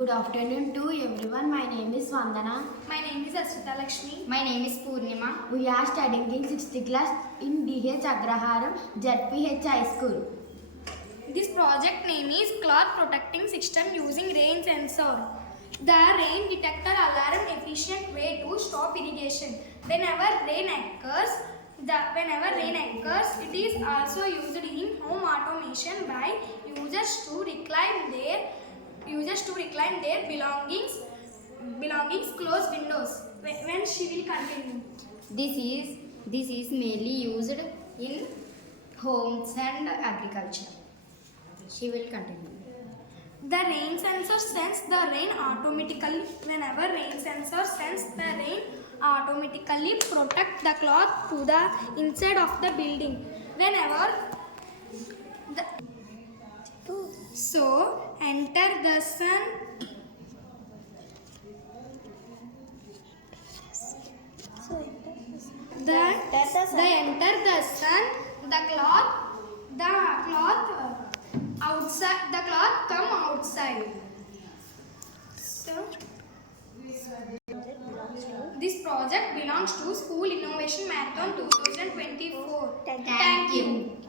Good afternoon to everyone. My name is Vandana. My name is Asrita Lakshmi. My name is Purnima. We are studying in 6th class in DH AGRAHARAM ZPHS High School. This project name is Cloth Protecting System using rain sensor. The rain detector alarm efficient way to stop irrigation. Whenever rain occurs, it is also used in home automation by users to recline their belongings close windows. When she will continue. This is mainly used in homes and agriculture. She will continue. The rain sensor senses the rain automatically. Whenever rain sensor senses the rain, automatically protect the cloth to the inside of the building. So enter the sun. Enter the sun. The cloth come outside. So this project belongs to School Innovation Marathon 2024. Thank you.